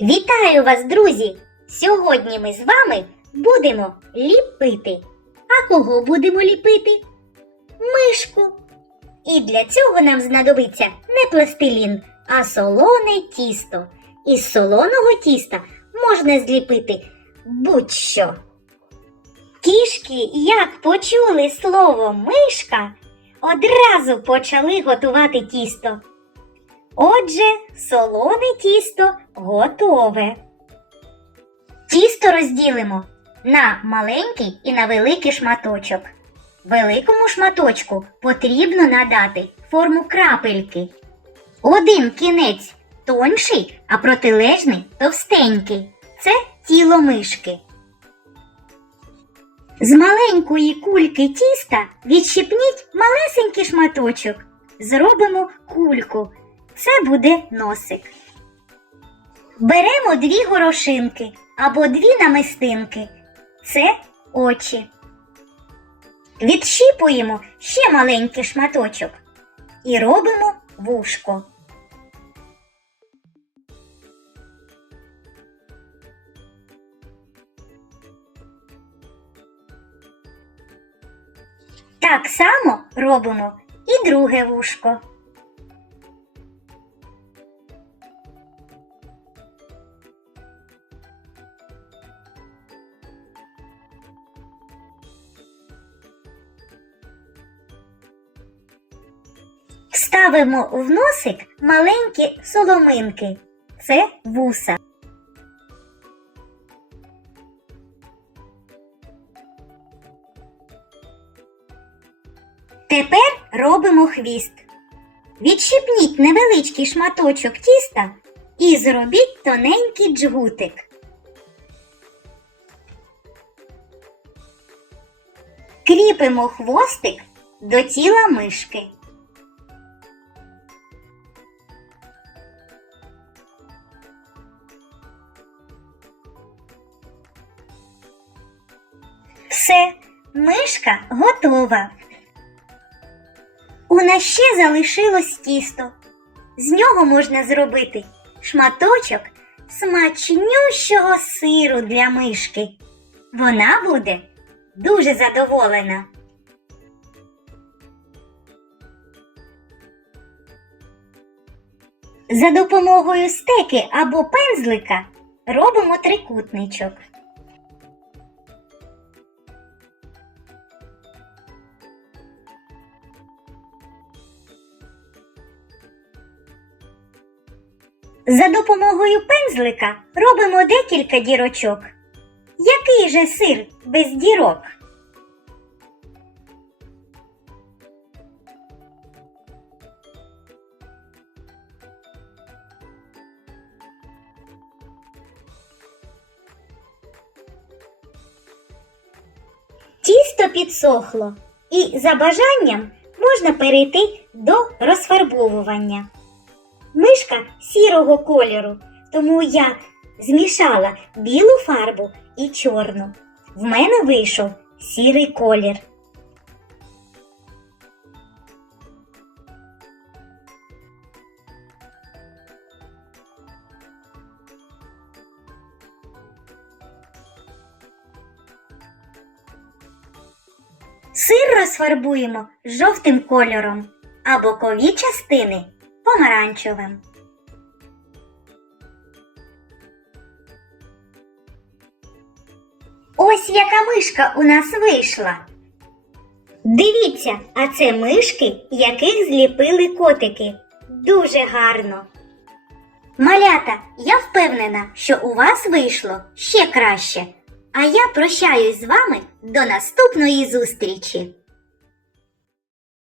Вітаю вас, друзі! Сьогодні ми з вами будемо ліпити. А кого будемо ліпити? Мишку. І для цього нам знадобиться не пластилін, а солоне тісто. Із солоного тіста можна зліпити будь-що. Кішки, як почули слово мишка, одразу почали готувати тісто. Отже, солоне тісто готове. Тісто розділимо на маленький і на великий шматочок. Великому шматочку потрібно надати форму крапельки. Один кінець тонший, а протилежний товстенький. Це тіло мишки. З маленької кульки тіста відщипніть малесенький шматочок. Зробимо кульку. Це буде носик. Беремо дві горошинки або дві намистинки. Це очі. Відщіпуємо ще маленький шматочок і робимо вушко. Так само робимо і друге вушко. Ставимо в носик маленькі соломинки. Це вуса. Тепер робимо хвіст. Відщипніть невеличкий шматочок тіста і зробіть тоненький джгутик. Кріпимо хвостик до тіла мишки. Все, мишка готова. У нас ще залишилось тісто. З нього можна зробити шматочок смачнющого сиру для мишки. Вона буде дуже задоволена. За допомогою стеки або пензлика робимо трикутничок. За допомогою пензлика робимо декілька дірочок. Який же сир без дірок? Тісто підсохло, і за бажанням можна перейти до розфарбовування. Мишка сірого кольору, тому я змішала білу фарбу і чорну. В мене вийшов сірий колір. Сир розфарбуємо жовтим кольором, а бокові частини помаранчевим. Ось яка мишка у нас вийшла. Дивіться, а це мишки, яких зліпили котики. Дуже гарно. Малята, я впевнена, що у вас вийшло ще краще. А я прощаюсь з вами до наступної зустрічі.